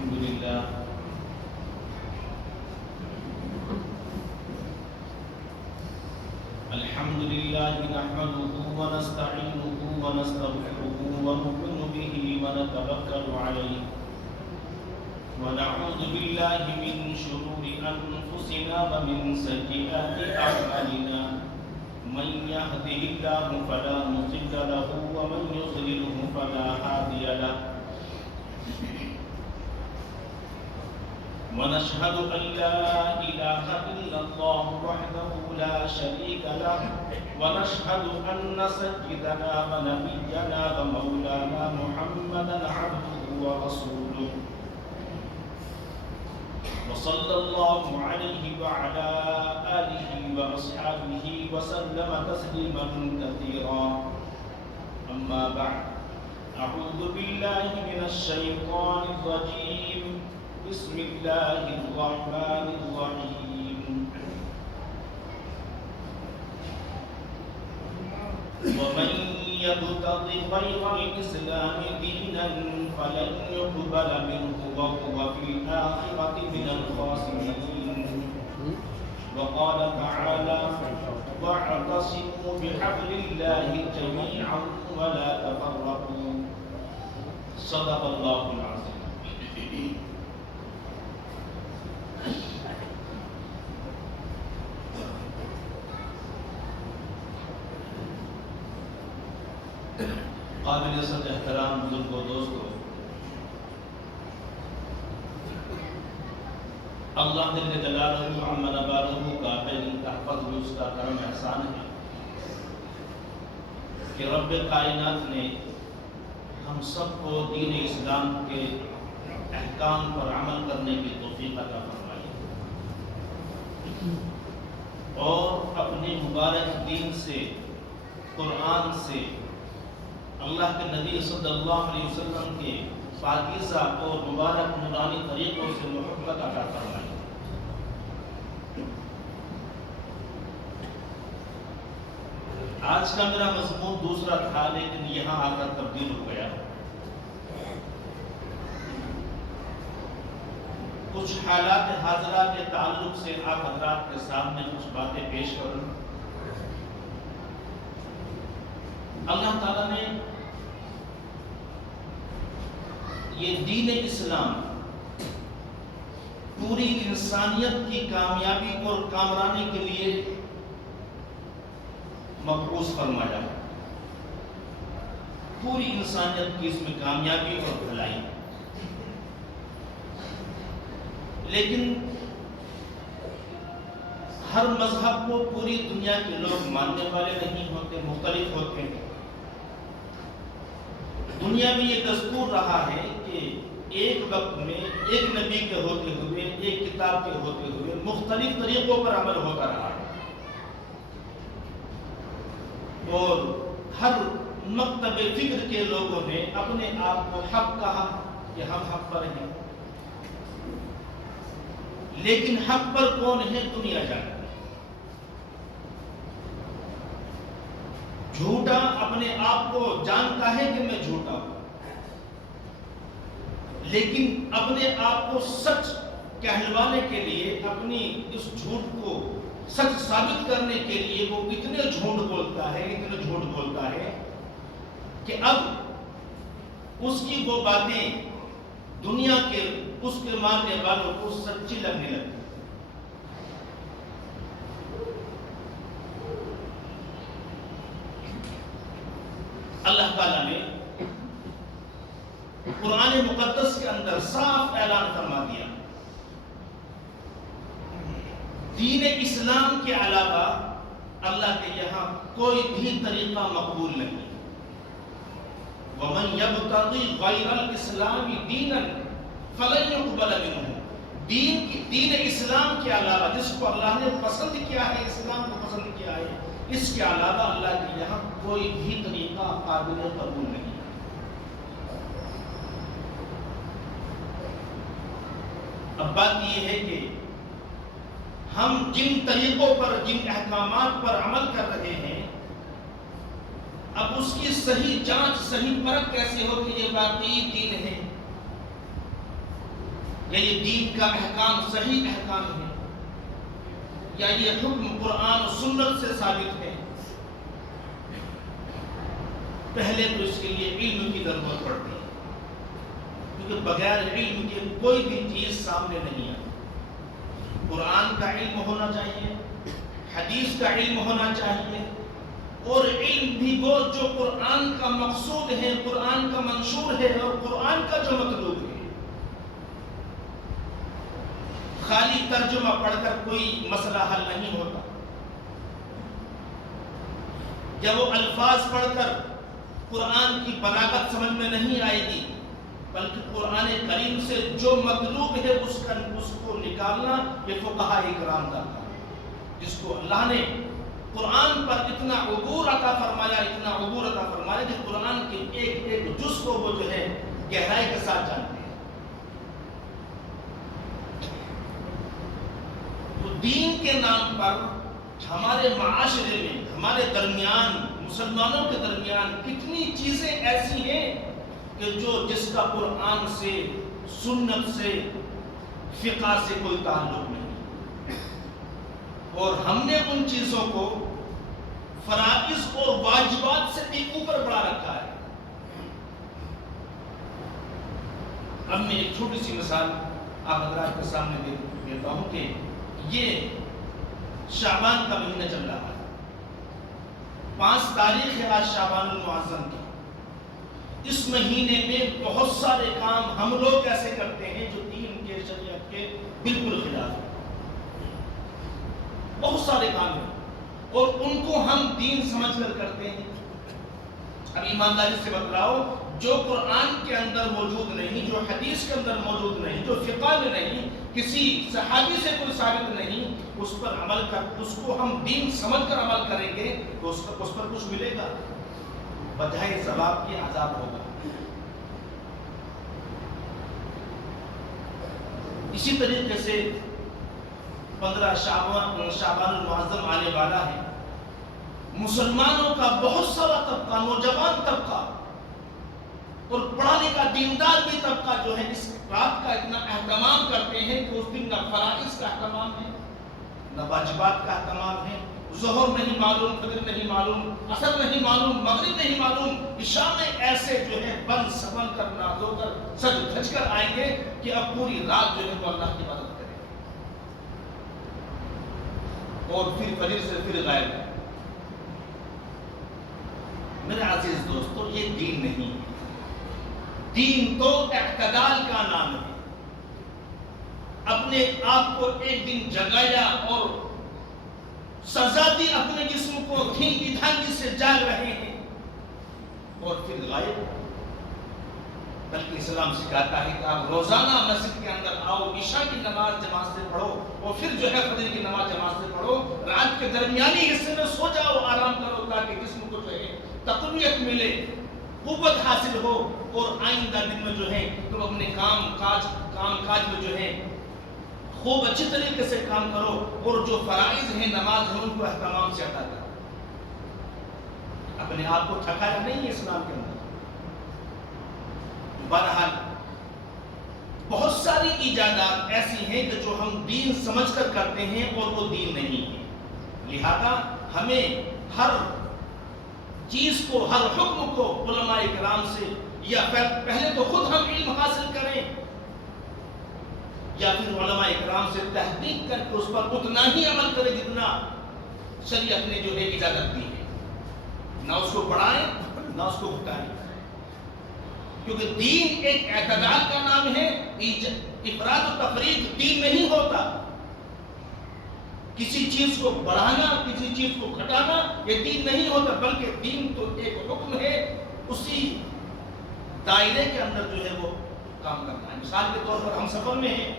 الحمد لله نحمده ونستعينه ونستغفره ونؤمن به ونتوكل عليه ونعوذ بالله من شرور أنفسنا ومن سيئات أعمالنا من يهده الله فلا مضل له ومن يضلله فلا هادي له ونشهد أن لا إله إلا الله وحده لا شريك له ونشهد أن سيدنا ونبينا ومولانا محمدا عبده ورسوله وصلى الله عليه وعلى آله وأصحابه وسلم تسليما كثيرا أما بعد أعوذ بالله من الشيطان الرجيم بسم الله الرحمن الرحيم ومن يبتغ غير الإسلام دينا فلن يقبل منه وهو في الآخرة من الخاسرين وقال تعالى واعتصموا بحبل الله جميعا ولا تفرقوا صدق الله العظيم قابل عزت احترام بزرگ و دوستو، اللہ جل جلالہ عم نوالہ کا پہلی تحفظ میں اس کا کرم احسان ہے کہ رب کائنات نے ہم سب کو دین اسلام کے احکام پر عمل کرنے کی توفیق عطا فرمائی اور اپنے مبارک دین سے، قرآن سے، اللہ کے نبی صلی اللہ علیہ وسلم کے پاکیزہ اور مبارک نورانی طریقوں سے محبت عطا فرمائی۔ آج کا میرا مضمون دوسرا تھا لیکن یہاں آ کر تبدیل ہو گیا۔ کچھ حالات حاضرہ کے تعلق سے آپ حضرات کے سامنے کچھ باتیں پیش کروں۔ اللہ تعالیٰ نے یہ دین اسلام پوری انسانیت کی کامیابی اور کامرانی کے لیے مبعوث فرمایا، پوری انسانیت کی اس میں کامیابی اور بھلائی۔ لیکن ہر مذہب کو پوری دنیا کے لوگ ماننے والے نہیں ہوتے، مختلف ہوتے ہیں۔ دنیا میں یہ دستور رہا ہے کہ ایک وقت میں ایک نبی کے ہوتے ہوئے، ایک کتاب کے ہوتے ہوئے مختلف طریقوں پر عمل ہوتا رہا ہے، اور ہر مکتب فکر کے لوگوں نے اپنے آپ کو حق کہا کہ ہم حق پر ہیں، لیکن حق پر کون ہے دنیا جانتی ہے۔ جھوٹا اپنے آپ کو جانتا ہے کہ میں جھوٹا ہوں، لیکن اپنے آپ کو سچ کہلوانے کے لیے، اپنی اس جھوٹ کو سچ ثابت کرنے کے لیے وہ اتنے جھوٹ بولتا ہے کہ اب اس کی وہ باتیں دنیا کے اس کے ماننے والوں کو سچی لگنے لگتی۔ اللہ تعالیٰ نے قرآن مقدس کے اندر صاف اعلان فرما دیا، دین اسلام کے علاوہ اللہ کے یہاں کوئی بھی طریقہ مقبول نہیں۔ وَمَنْ يَبْتَغِي غَيْرَ الْإِسْلَامِ دِينًا فَلَنْ يُقْبَلَ مِنْهُ۔ دین اسلام کے علاوہ جس کو اللہ نے پسند کیا ہے، اسلام کو پسند کیا ہے، اس کے علاوہ اللہ کے یہاں کوئی بھی طریقہ قابل قبول نہیں۔ اب بات یہ ہے کہ ہم جن طریقوں پر، جن احکامات پر عمل کر رہے ہیں، اب اس کی صحیح جانچ، صحیح پرکھ کیسے ہو کہ یہ واقعی دین ہے؟ یا یہ دین کا احکام صحیح احکام ہے، یا یہ حکم قرآن و سنت سے ثابت ہے، پہلے تو اس کے لیے علم کی ضرورت پڑتی ہے، کیونکہ بغیر علم کے کوئی بھی چیز سامنے نہیں آتی۔ قرآن کا علم ہونا چاہیے، حدیث کا علم ہونا چاہیے، اور علم بھی وہ جو قرآن کا مقصود ہے، قرآن کا منشور ہے اور قرآن کا جو مطلوب ہے۔ خالی ترجمہ پڑھ کر کوئی مسئلہ حل نہیں ہوتا، جب وہ الفاظ پڑھ کر قرآن کی بلاغت سمجھ میں نہیں آئے گی، بلکہ قرآن کریم سے جو مطلوب ہے اس کو نکالنا یہ فقہاء کرام کا کام ہے، جس کو اللہ نے قرآن پر اتنا عبور عطا فرمایا، اتنا عبور عطا فرمایا کہ قرآن کے ایک ایک جز کو وہ جو ہے گہرائی کے ساتھ جانتے ہیں۔ تو دین کے نام پر ہمارے معاشرے میں، ہمارے درمیان، مسلمانوں کے درمیان کتنی چیزیں ایسی ہیں کہ جس کا قرآن سے، سنت سے، فقہ سے کوئی تعلق نہیں، اور ہم نے ان چیزوں کو فرائض اور واجبات سے بھی اوپر بڑھا رکھا ہے۔ اب میں ایک چھوٹی سی مثال آپ حضرات کے سامنے دیتا ہوں کہ یہ شعبان کا مہینہ چل رہا ہے، 5 تاریخ ہے آج شعبان المعظم کی۔ اس مہینے میں بہت سارے کام ہم لوگ ایسے کرتے ہیں جو دین کے، شریعت کے بالکل خلاف ہیں، بہت سارے کام ہیں اور ان کو ہم دین سمجھ کر کرتے ہیں۔ اب ایمانداری سے بتلاؤ، جو قرآن کے اندر موجود نہیں، جو حدیث کے اندر موجود نہیں، جو فقہ میں نہیں، کسی صحابی سے کوئی ثابت نہیں، اس پر عمل کر، اس کو ہم دین سمجھ کر عمل کریں گے تو اس پر کچھ ملے گا، بجائے ثواب کے عذاب ہوگا۔ اسی طریقے سے 15 شعبان المعظم آنے والا ہے، مسلمانوں کا بہت سارا طبقہ، نوجوان طبقہ اور پڑھانے کا دیندار بھی طبقہ جو ہے اس رات کا اتنا اہتمام کرتے ہیں کہ اس دن نہ فرائض کا اہتمام ہے، نہ واجبات کا اہتمام ہے، ظہر نہیں معلوم، فجر نہیں معلوم، عصر نہیں معلوم، مغرب نہیں معلوم، عشاء میں ایسے جو ہے بن سبن کر، نازو کر، سج دھج کر آئیں گے کہ اب پوری رات جو ہے وہ اللہ کی عبادت کریں گے، اور پھر فجر سے پھر غائب ہے۔ میرے عزیز دوستو، یہ دین نہیں ہے، دین تو اعتدال کا نام ہے۔ اپنے آپ کو ایک دن جگایا اور سزا دی اپنے جسم کو، دھینگی دھانگی سے جاگ رہے ہیں اور پھر غائب۔ بلکہ اسلام سکھاتا ہے کہ آپ روزانہ مسجد کے اندر آؤ، عشاء کی نماز جماعت سے پڑھو اور پھر جو ہے فجر کی نماز جماعت سے پڑھو، رات کے درمیانی حصے میں سو جاؤ، آرام کرو تاکہ جسم کو جو ہے تقویت ملے، قوت حاصل ہو، اور آئندہ دن میں جو ہے تم اپنے کام کاج میں جو ہے خوب اچھی طریقے سے کام کرو، اور جو فرائض ہیں، نماز ہیں، ان کو اہتمام سے ادا کرو۔ اپنے آپ کو تھکایا نہیں ہے اسلام کے اندر۔ بہرحال بہت ساری ایجادات ایسی ہیں کہ جو ہم دین سمجھ کر کرتے ہیں اور وہ دین نہیں ہے، لہذا ہمیں ہر چیز کو، ہر حکم کو علماء کرام سے، یا پہلے تو خود ہم علم حاصل کریں، یا پھر علماء کرام سے تحقیق کر کے اس پر اتنا ہی عمل کریں جتنا شریعت نے جو ہے اجازت دی ہے، نہ اس کو بڑھائیں نہ اس کو گھٹائیں، کیونکہ دین ایک اعتدال کا نام ہے۔ افراط و تفریط دین نہیں ہوتا، کسی چیز کو بڑھانا، کسی چیز کو گھٹانا یہ دین نہیں ہوتا، بلکہ دین تو ایک حکم ہے، اسی دائرے کے اندر جو ہے وہ کام کرنا ہے۔ مثال کے طور پر ہم سفر میں ہیں،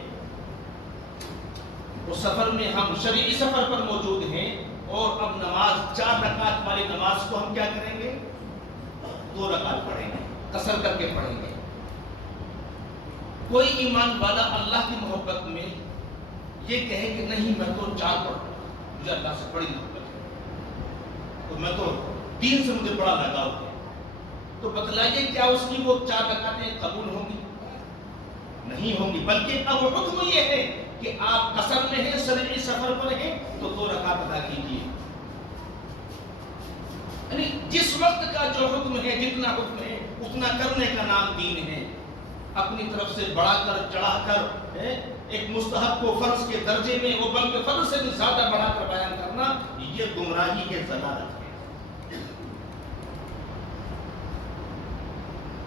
اس سفر میں ہم شرعی سفر پر موجود ہیں، اور اب نماز 4 رکعت والی نماز کو ہم کیا کریں گے؟ 2 رکعت پڑھیں گے، قصر کر کے پڑھیں گے۔ کوئی ایمان والا اللہ کی محبت میں یہ کہے کہ نہیں میں تو 4 پڑھوں، مجھے اللہ سے بڑی محبت ہے، تو میں تو دین سے مجھے بڑا لگاؤ ہے، تو بتلائیے کیا اس کی وہ 4 رکعتیں قبول ہوں گی؟ نہیں ہوں گی، بلکہ اب حکم یہ ہے کہ آپ قصر میں ہیں، سرعی سفر پر ہیں تو 2 رکعت ادا کیجیے. یعنی جس وقت کا جو حکم ہے، جتنا حکم ہے اتنا کرنے کا نام دین ہے. اپنی طرف سے بڑھا کر چڑھا کر ایک مستحب کو فرض کے درجے میں، وہ بلکہ فرض سے بھی زیادہ بڑھا کر بیان کرنا، یہ گمراہی ہے، ضلالت ہے.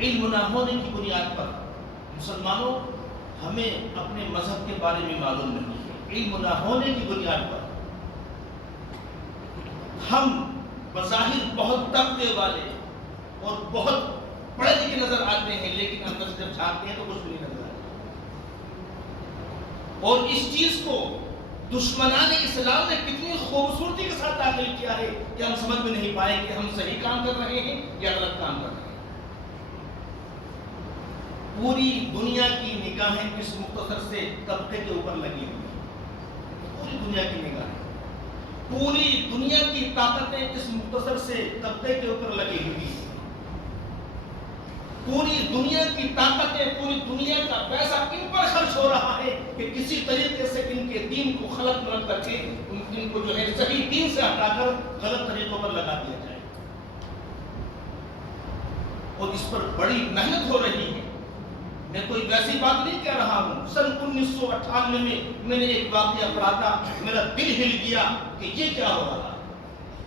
علم نہ ہونے کی بنیاد پر مسلمانوں ہمیں اپنے مذہب کے بارے میں معلوم نہیں ہے. علم نہ ہونے کی بنیاد پر ہم بظاہر بہت تقوی والے اور بہت پڑھے لکھے نظر آتے ہیں، لیکن اندر سے جب جھانکتے ہیں تو کچھ بھی نہیں نظر آتا. اور اس چیز کو دشمنان اسلام نے کتنی خوبصورتی کے ساتھ داخل کیا ہے کہ ہم سمجھ میں نہیں پائے کہ ہم صحیح کام کر رہے ہیں یا غلط کام کر رہے ہیں. پوری دنیا کی نگاہیں اس مختصر سے طبقے کے اوپر لگی ہوئی ہیں. پوری دنیا کی نگاہیں، پوری دنیا کی طاقتیں اس مختصر سے طبقے کے اوپر لگی ہوئی ہیں. پوری دنیا کی طاقتیں، پوری دنیا کا پیسہ ان پر خرچ ہو رہا ہے کہ کسی طریقے سے ان کے دین کو خلط ملط کر کے ان کو جو ہے صحیح دین سے ہٹا کر غلط طریقوں پر لگا دیا جائے. اور اس پر بڑی محنت ہو رہی ہے. میں کوئی ویسی بات نہیں کہہ رہا ہوں. سن 1998 میں نے ایک واقعہ پڑھا تھا، میرا دل ہل گیا کہ یہ کیا ہو رہا.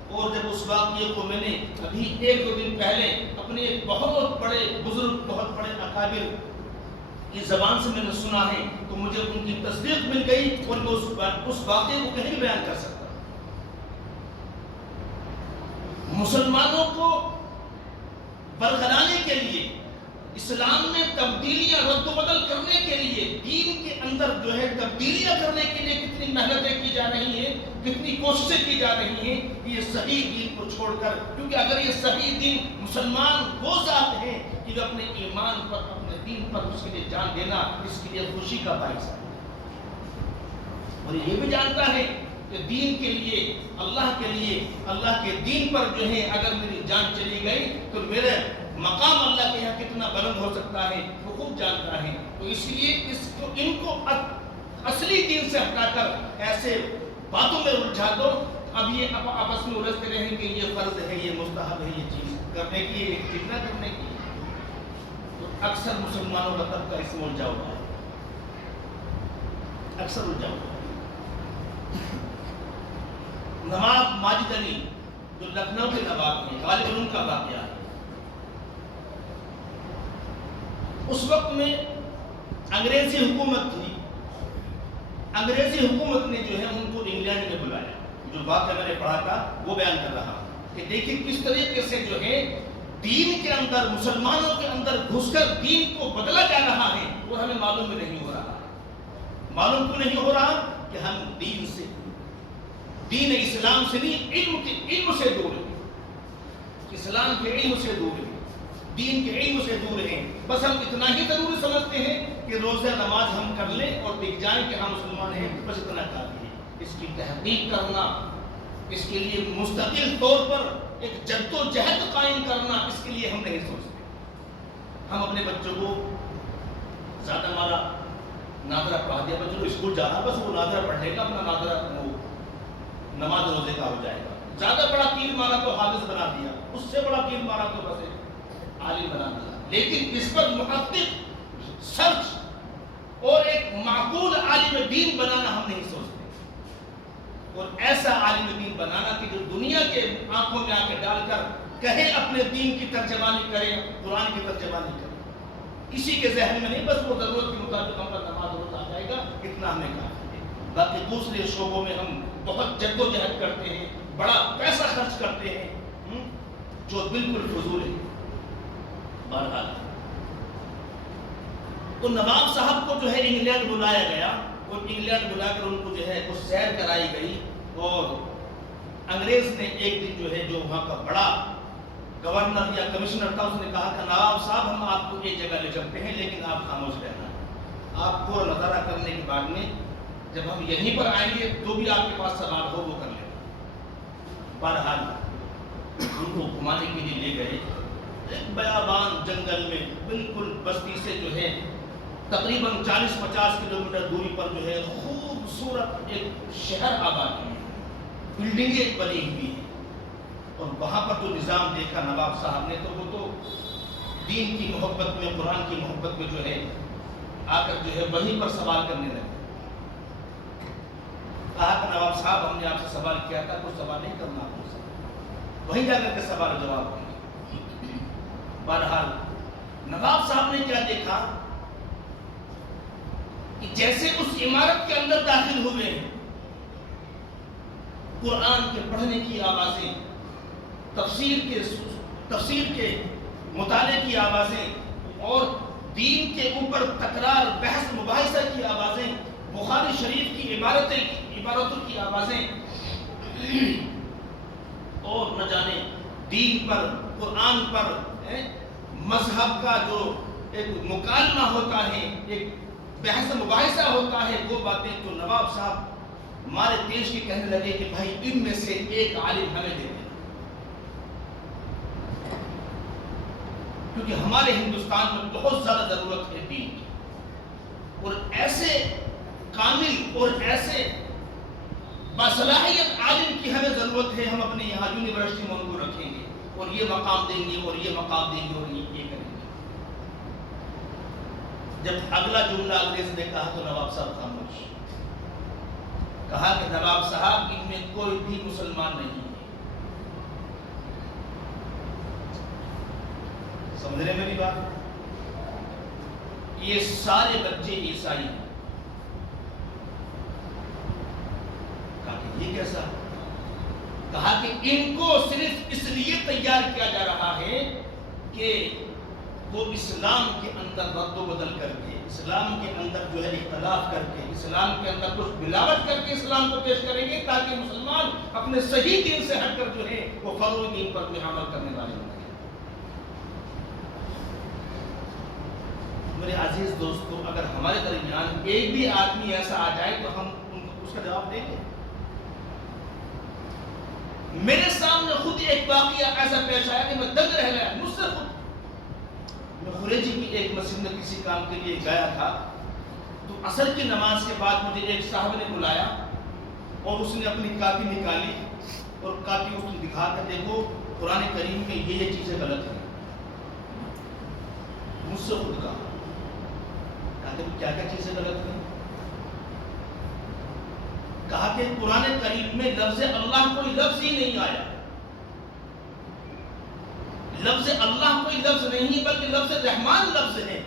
اور جب اس واقعے کو میں نے ابھی 1-2 دن پہلے اپنے ایک بہت بڑے بزرگ، بہت بڑے اکابر کی زبان سے میں نے سنا ہے تو مجھے ان کی تصدیق مل گئی اور میں اس واقعے کو کہیں بیان کر سکتا. مسلمانوں کو برقرانے کے لیے، اسلام میں تبدیلیاں رد و بدل کرنے کے لیے، دین کے اندر جو ہے تبدیلیاں کرنے کے لیے کتنی محنتیں کی جا رہی ہیں، کتنی کوششیں کی جا رہی ہیں کہ یہ صحیح دین کو چھوڑ کر، کیونکہ اگر یہ صحیح دین، مسلمان وہ ذات ہیں کہ جو اپنے ایمان پر، اپنے دین پر اس کے لیے جان دینا اس کے لیے خوشی کا باعث ہے. اور یہ بھی جانتا ہے کہ دین کے لیے، اللہ کے لیے، اللہ کے دین پر جو ہے اگر میری جان چلی گئی تو میرے مقام اللہ کے یہاں کتنا بلند ہو سکتا ہے وہ خوب جانتا ہے. تو اس لیے ان کو اصلی دین سے ہٹا کر ایسے باتوں میں الجھا دو. اب یہ آپس میں الجھتے رہیں کہ یہ فرض ہے، یہ مستحب ہے، یہ چیز کرنے کی، ایک چیز نہ کرنے کی. تو اکثر مسلمانوں کا طبقہ اس میں الجھا ہوا ہے، اکثر الجھا ہوا ہے. نواب ماجد علی جو لکھنؤ کے نواب ہیں، غالباً ان کا واقعہ ہے. اس وقت میں انگریزی حکومت تھی. انگریزی حکومت نے جو ہے ان کو انگلینڈ میں بلایا. جو واقعہ میں نے پڑھا تھا وہ بیان کر رہا کہ دیکھیں کس طریقے سے جو ہے دین کے اندر، مسلمانوں کے اندر گھس کر دین کو بدلا جا رہا ہے اور ہمیں معلوم بھی نہیں ہو رہا. معلوم کیوں نہیں ہو رہا کہ ہم دین سے، دین اسلام سے نہیں، علم سے دور ہیں. اسلام کے علم سے دور ہیں، دین کے علم سے دور ہیں. بس ہم اتنا ہی ضروری سمجھتے ہیں کہ روزہ نماز ہم کر لیں اور دکھ جائیں کہ ہم مسلمان ہیں، بس اتنا کافی ہے. اس کی تحقیق کرنا، اس کے لیے مستقل طور پر ایک جد و جہد قائم کرنا، اس کے لیے ہم نہیں سوچتے. ہم اپنے بچوں کو زیادہ ہمارا نادرہ پڑھا دیا، بچوں کو اسکول جانا، بس وہ نادرہ پڑھنے کا، اپنا نادرہ نماز روزے کا ہو جائے گا. زیادہ بڑا تیر مارا تو حافظ بنا دیا، اس سے بڑا تیر مارا تو بس عالم بنا دیا. لیکن اس پر محقق، سرچ اور ایک معقول عالم دین بنانا ہم نہیں سوچتے. اور ایسا عالم دین بنانا کہ جو دنیا کے آنکھوں میں آ کے ڈال کر کہے اپنے دین کی ترجمانی کرے، قرآن کی ترجمانی کرے. کسی کے ذہن میں نہیں، بس وہ ضرورت کے مطابق ہم پر نماز روزہ آ جائے گا، اتنا ہمیں کافی ہے. باقی دوسرے شعبوں میں ہم بہت جد و جہد کرتے ہیں، بڑا پیسہ خرچ کرتے ہیں جو بالکل فضول ہے. بہرحال تو نواب صاحب کو جو ہے انگلینڈ بلایا گیا اور انگلینڈ بلا کر ان کو جو ہے کچھ سیر کرائی گئی. اور انگریز نے ایک دن جو ہے جو وہاں کا بڑا گورنر یا کمشنر تھا، اس نے کہا کہ نواب صاحب ہم آپ کو ایک جگہ لے چلتے ہیں لیکن آپ خاموش رہنا. آپ کو نظارہ کرنے کے بعد میں جب ہم یہیں پر آئیں گے جو بھی آپ کے پاس سوال ہو وہ کر لینا. بہرحال ان کو گھمانے کے لیے لے گئے ایک بیابان جنگل میں، بالکل بستی سے جو ہے تقریباً 40-50 کلومیٹر دوری پر جو ہے خوبصورت ایک شہر آباد ہے، بلڈنگیں بنی ہوئی ہیں، اور وہاں پر جو نظام دیکھا نواب صاحب نے تو وہ تو دین کی محبت میں، قرآن کی محبت میں جو ہے آ کر جو ہے وہیں پر سوال کرنے لگے۔ کہا کہ نواب صاحب ہم نے آپ سے سوال کیا تھا، کوئی سوال نہیں کرنا آپ سے، وہیں جا کر کے سوال و جواب کریں۔ بہرحال نواب صاحب نے کیا دیکھا کہ جیسے اس عمارت کے اندر داخل ہوئے ہیں، قرآن کے پڑھنے کی آوازیں، تفسیر کے مطالعے کی آوازیں اور دین کے اوپر تکرار بحث مباحثہ کی آوازیں، بخاری شریف کی عبارتوں کی آوازیں، اور نہ جانے دین پر، قرآن پر مذہب کا جو ایک مکالمہ ہوتا ہے، ایک بحث مباحثہ ہوتا ہے، وہ باتیں تو نواب صاحب ہمارے دیش کے کہنے لگے کہ بھائی ان میں سے ایک عالم ہمیں دے دیں، کیونکہ ہمارے ہندوستان میں بہت زیادہ ضرورت ہے دین کی، اور ایسے کامل اور ایسے باصلاحیت عالم کی ہمیں ضرورت ہے۔ ہم اپنے یہاں یونیورسٹی میں ان کو رکھیں گے اور یہ مقام دیں گے اور یہ مقام دیں گے اور یہ کریں گے۔ جب اگلا جملہ انگریز نے کہا تو نواب صاحب خاموش، کہا کہ نواب صاحب ان میں کوئی بھی مسلمان نہیں ہے۔ سمجھ رہے میری بات؟ یہ سارے بچے عیسائی ہیں۔ کہا کہ یہ کیسا؟ کہا کہ ان کو صرف اس لیے تیار کیا جا رہا ہے کہ وہ اسلام کے اندر رد و بدل کر کے، اسلام کے اندر جو ہے اختلاف کر کے، اسلام کے اندر کچھ ملاوٹ کر کے اسلام کو پیش کریں گے، تاکہ مسلمان اپنے صحیح دین سے ہٹ کر جو ہے وہ فروغ دین پر بھی عمل کرنے والے ہوں۔ میرے عزیز دوستو، اگر ہمارے درمیان ایک بھی آدمی ایسا آ جائے تو ہم ان کو اس کا جواب دیں گے؟ میرے سامنے خود ایک واقعہ ایسا پیش آیا کہ میں دنگ رہ گیا، مجھ سے خود۔ میں خریجی کی ایک مسجد میں کسی کام کے لیے گیا تھا، تو عصر کی نماز کے بعد مجھے ایک صاحب نے بلایا اور اس نے اپنی کاپی نکالی اور کاپی اس نے دکھا کر دیکھو قرآن کریم میں یہ چیزیں غلط ہیں۔ مجھ سے خود کہا کہ کیا کیا چیزیں غلط ہیں؟ کہا کہ قرآن کریم میں لفظ اللہ کوئی لفظ ہی نہیں آیا، لفظ اللہ کوئی لفظ نہیں بلکہ لفظ رحمان لفظ ہے۔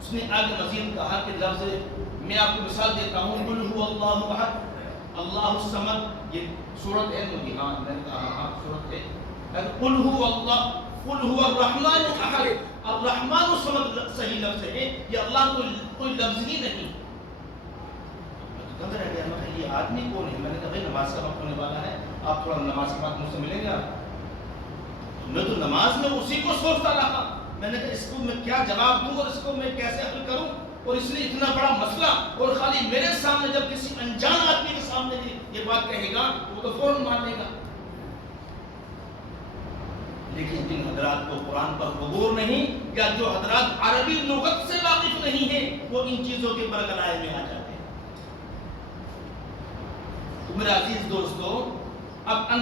اس نے آگے مزید کہا کہ لفظ، میں آپ کو مثال دیتا ہوں، قل هو اللہ احد اللہ الصمد، یہ سورت ہے مجھے، ہاں میں نے کہا ہاں سورت ہے، قل هو اللہ، قل هو الرحمن احد، الرحمن الصمد صحیح لفظ ہے، یہ اللہ کوئی لفظ ہی نہیں۔ رہ گیا، میں یہ آدمی کون ہے؟ میں نے کہا بھائی نماز کا وقت ہونے والا ہے، آپ تھوڑا نماز کے بعد مجھ سے ملیں گے آپ؟ میں تو نماز میں اسی کو سوچتا رہا، میں نے کہا اس کو میں کیا جواب دوں اور اس کو میں کیسے حل کروں، اور اس نے اتنا بڑا مسئلہ، اور خالی میرے سامنے جب کسی انجان آدمی کے سامنے یہ بات کہے گا وہ تو فوراً مان لے گا۔ لیکن جن حضرات کو قرآن پر غبور نہیں، یا جو حضرات عربی لغت سے واقف نہیں ہیں، وہ ان چیزوں کے برگلائے میں آ جاتے ہیں۔ تو میرے عزیز دوستو، اب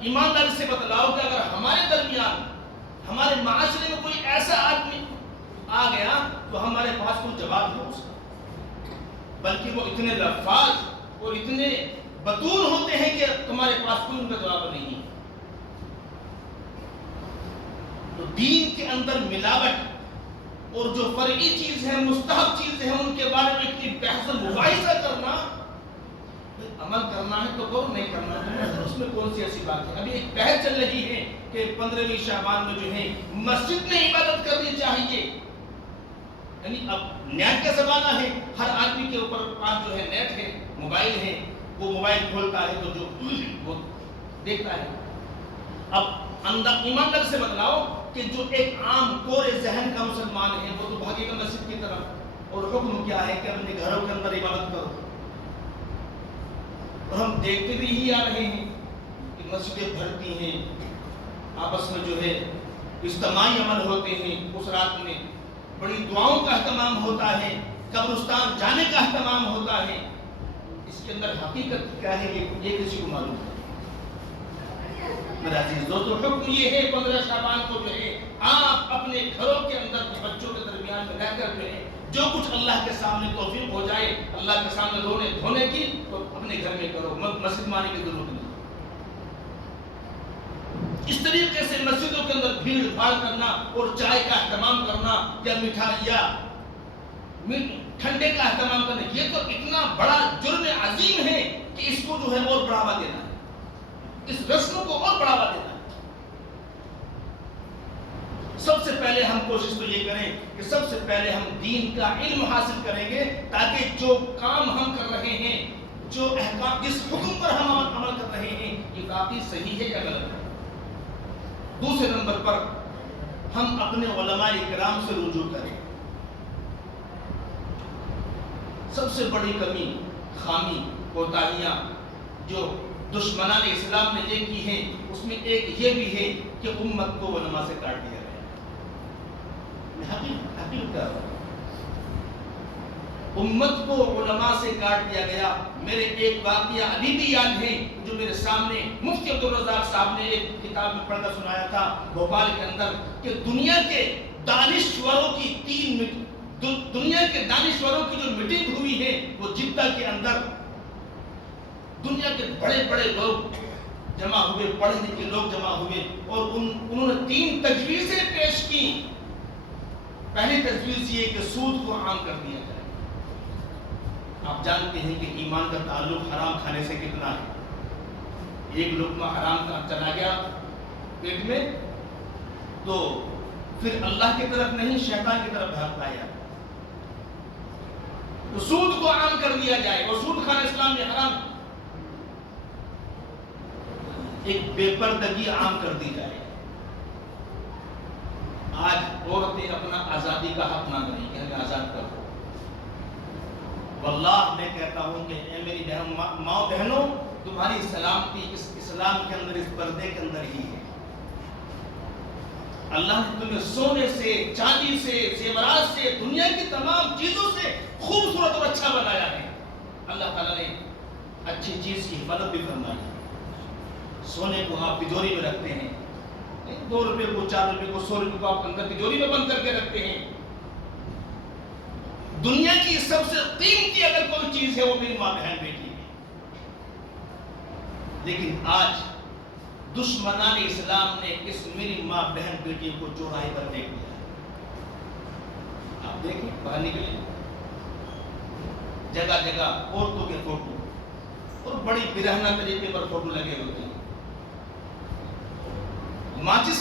ایمانداری سے بتلاؤ کہ اگر ہمارے درمیان، ہمارے معاشرے میں کوئی ایسا آدمی آ گیا تو ہمارے پاس کوئی جواب ہے اس کا، بلکہ وہ اتنے لفاظ اور اتنے بطول ہوتے ہیں کہ تمہارے پاس کوئی ان کا جواب نہیں۔ تو دین کے اندر ملاوٹ اور جو فرعی چیز ہے، مستحب چیز ہے، ان کے بارے میں اتنی بحث مباحثہ کرنا، عمل کرنا ہے تو کرو، نہیں کرنا ہے اس میں کون سی ایسی بات ہے؟ ابھی ایک بحث چل رہی ہے کہ 15ویں شعبان میں جو ہے مسجد میں عبادت کرنی چاہیے، یعنی اب نیٹ کا زمانہ ہے، ہر آدمی کے اوپر پاس جو ہے نیٹ ہے، موبائل ہے، وہ موبائل کھولتا ہے تو جو وہ دیکھتا ہے۔ اب ایماندار سے بتلاؤ کہ جو ایک عام کورے ذہن کا مسلمان ہے وہ تو بھاگے گا مسجد کی طرف، اور حکم کیا ہے کہ اپنے گھروں کے اندر عبادت کرو۔ اور ہم دیکھتے بھی ہی آ رہے ہیں کہ مسجدیں بھرتی ہیں، آپس میں جو ہے اجتماعی عمل ہوتے ہیں اس رات میں، بڑی دعاؤں کا اہتمام ہوتا ہے، قبرستان جانے کا اہتمام ہوتا ہے، اس کے اندر حقیقت کیا ہے یہ کسی کو معلوم ہے؟ میرا عزیز دوستو، حکم یہ ہے 15 شعبان کو جو ہے آپ اپنے گھروں کے اندر بچوں کے درمیان میں رہ کر جو ہے جو کچھ اللہ کے سامنے توفیق ہو جائے اللہ کے سامنے رونے دھونے کی، تو اپنے گھر میں کرو، مسجد میں آنے کی ضرورت نہیں۔ اس طریقے سے مسجدوں کے اندر بھیڑ بھاڑ کرنا اور چائے کا اہتمام کرنا یا مٹھائی یا ٹھنڈے کا اہتمام کرنا، یہ تو اتنا بڑا جرم عظیم ہے کہ اس کو جو ہے اور بڑھاوا دینا ہے، اس رسم کو اور بڑھاوا دینا ہے۔ سب سے پہلے ہم کوشش تو یہ کریں کہ سب سے پہلے ہم دین کا علم حاصل کریں گے، تاکہ جو کام ہم کر رہے ہیں، جو احکام، جس حکم پر ہم عمل کر رہے ہیں، یہ واقعی صحیح ہے یا غلط ہے۔ دوسرے نمبر پر ہم اپنے علماء کرام سے رجوع کریں۔ سب سے بڑی کمی، خامی، کوتاہیاں جو دشمنان اسلام نے یہ کی ہیں، اس میں ایک یہ بھی ہے کہ امت کو علماء سے کاٹ دیا گیا۔ حقیقت امت کو علماء سے کاٹ دیا گیا۔ میرے ایک واقعہ ابھی بھی یاد ہے جو میرے سامنے مفتی عبدالرزاق صاحب نے ایک کتاب میں پڑھ کر سنایا تھا بھوپال کے اندر، کہ دنیا کے دانشوروں کی جو میٹنگ ہوئی ہے وہ جدہ کے اندر، دنیا کے بڑے بڑے لوگ جمع ہوئے، پڑھے لکھے لوگ جمع ہوئے، اور انہوں نے 3 تجویزیں پیش کی۔ پہلی تجویز یہ کہ سود کو عام کر دیا جائے۔ آپ جانتے ہیں کہ ایمان کا تعلق حرام کھانے سے کتنا ہے۔ ایک لقمہ حرام کا چلا گیا پیٹ میں تو پھر اللہ کی طرف نہیں شیطان کی طرف بھاگتا ہے۔ تو سود کو عام کر دیا جائے، اور سود کھانا اسلام میں حرام۔ ایک بے پردگی عام کر دی جائے۔ آج عورتیں اپنا آزادی کا حق مانگ رہی ہیں کہ ہمیں آزاد کر دو۔ واللہ میں کہتا ہوں کہ اے میری ماں بہنوں، تمہاری سلامتی اس اسلام کے اندر، اس پردے کے اندر ہی ہے۔ اللہ نے تمہیں سونے سے، چاندی سے، زیورات سے، دنیا کی تمام چیزوں سے خوبصورت اور اچھا بنایا ہے۔ اللہ تعالیٰ نے اچھی چیز کی حفاظت بھی فرمائی ہے۔ سونے کو آپ تجوری میں رکھتے ہیں، 2 روپے کو، 4 روپے کو، 100 روپے کو آپ اندر تجوری میں بند کر کے رکھتے ہیں۔ دنیا کی سب سے قیمتی اگر کوئی چیز ہے وہ میری ماں بہن بیٹی ہے، لیکن آج دشمنان اسلام نے اس میری ماں بہن بیٹی کو چوراہے پر پھینک دیا۔ آپ دیکھیں، باہر نکلیں، جگہ جگہ عورتوں کے فوٹو اور بڑی برہنہ طریقے پر فوٹو لگے ہوتے ہیں۔ ماچس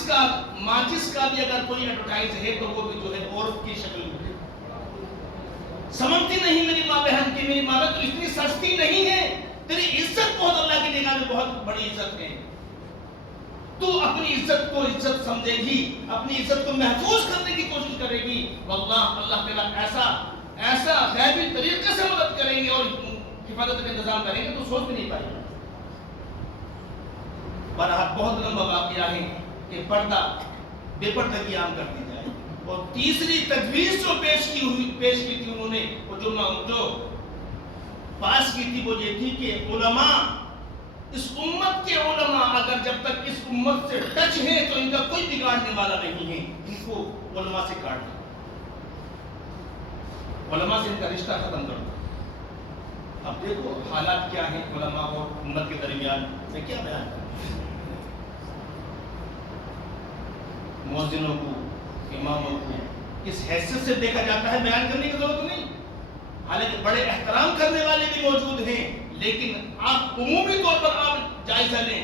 کا بھی اگر کوئی ایڈورٹائز ہے تو وہ بھی جو ہے عورت کی شکل میں۔ سمجھتی نہیں میری ماں بہن کی، میری ماں بہن تو اتنی سستی نہیں ہے، تیری عزت بہت اللہ کی نگاہ میں بہت بڑی عزت ہے۔ تو اپنی عزت کو عزت سمجھے گی، اپنی عزت کو محفوظ کرنے کی کوشش کرے گی، واللہ اللہ تعالیٰ ایسا غیبی طریقے سے مدد کریں گے اور حفاظت کا انتظام کریں گے تو سوچ بھی نہیں پائے گا۔ بہرحال بہت لمبا واقعہ ہے کہ پردہ، بے پردگی عام کر دی جائے۔ اور تیسری تجویز جو پیش کی تھی انہوں نے، وہ جو پاس کی تھی، وہ یہ تھی کہ علماء، اس امت کے علماء اگر جب تک اس امت سے ٹچ ہیں تو ان کا کوئی بگاڑنے والا نہیں ہے، ان کو علماء سے کاٹ دو، علماء سے ان کا رشتہ ختم کر دو۔ اب دیکھو حالات کیا ہیں علماء اور امت کے درمیان، میں کیا بیان کروں۔ مؤذنوں کو، اماموں کو کس حیثیت سے دیکھا جاتا ہے بیان کرنے کی ضرورت نہیں، حالانکہ بڑے احترام کرنے والے بھی موجود ہیں، لیکن آپ عمومی طور پر آپ جائزہ لیں،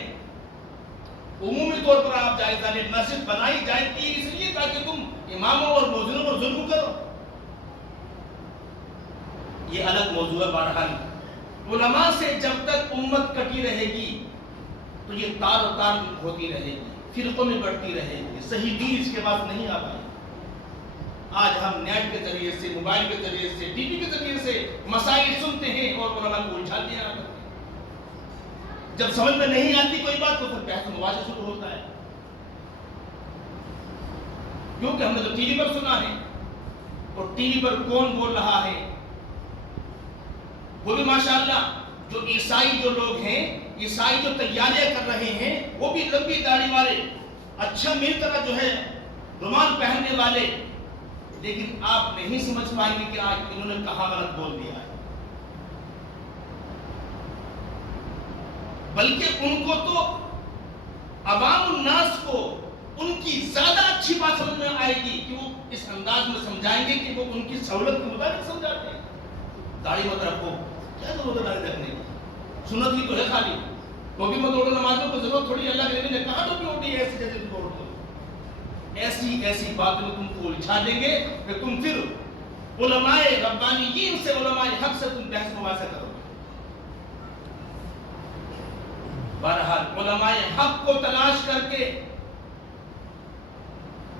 عمومی طور پر آپ جائزہ لیں۔ مسجد بنائی جاتی ہے اس لیے تاکہ تم اماموں اور مؤذنوں پر ظلم کرو، یہ الگ موضوع ہے۔ بہرحال علماء سے جب تک امت کٹی رہے گی تو یہ تار و تار ہوتی رہے گی، فرقوں میں بڑھتی رہے گی، صحیح دین اس کے بعد نہیں آ پائے۔ آج ہم نیٹ کے ذریعے سے، موبائل کے ذریعے سے، ٹی وی کے ذریعے سے مسائل سنتے ہیں اور علماء کو الجھاتے ہیں۔ جب سمجھ میں نہیں آتی کوئی بات تو پھر بحث و مباحثہ شروع ہوتا ہے، کیونکہ ہم نے تو ٹی وی پر سنا ہے، اور ٹی وی پر کون بول رہا ہے، وہ بھی ماشاءاللہ جو عیسائی جو لوگ ہیں، عیسائی جو تیاریاں کر رہے ہیں، وہ بھی لمبی داڑھی والے، اچھا میری طرح جو ہے رومال پہننے والے، لیکن آپ نہیں سمجھ پائیں گے کہ آج انہوں نے کہاں غلط بول دیا ہے، بلکہ ان کو تو عوام الناس کو ان کی زیادہ اچھی بات سمجھ میں آئے گی کہ وہ اس انداز میں سمجھائیں گے کہ وہ ان کی سہولت کے مطابق سمجھاتے ہیں۔ داڑھی مت رکھو، کیا ضرورت ہے داڑھی رکھنے کی؟ سنت ہی تو ہے خالی، ٹوپی مت اوڑھو، نماز میں کوئی ضرورت تھوڑی، اللہ کے نبی نے کہا ٹوپی اوڑھنی ہے ایسی جیسے تم اوڑھ دو۔ ایسی باتوں میں تم کو الجھا دیں گے کہ تم پھر علماء ربانیین سے، علماء حق سے تم بحث مباحثہ کرو گے۔ بہرحال علماء حق کو تلاش کر کے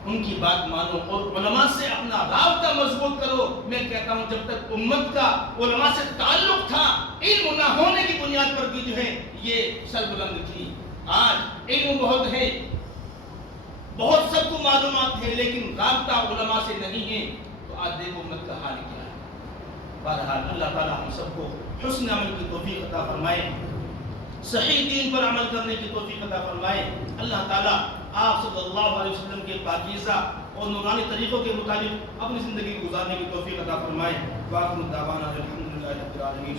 ان کی بات مانو اور علماء سے اپنا رابطہ مضبوط کرو۔ میں کہتا ہوں جب تک امت کا علماء سے تعلق تھا، علم نہ ہونے کی بنیاد پر بھی جو ہے یہ سربلند تھی۔ آج علم بہت ہے، بہت سب کو معلومات ہے، لیکن رابطہ علماء سے نہیں ہے، تو آج دیکھو امت کا حال کیا ہے۔ بہرحال اللہ تعالی ہم سب کو حسن عمل کی توفیق عطا فرمائے، صحیح دین پر عمل کرنے کی توفیق عطا فرمائے۔ اللہ تعالیٰ آپ صلی اللہ علیہ وسلم کے پاکیزہ اور نورانی طریقوں کے مطابق اپنی زندگی گزارنے کی توفیق عطا فرمائے۔ وآخر دعوانا الحمدللہ رب العالمین۔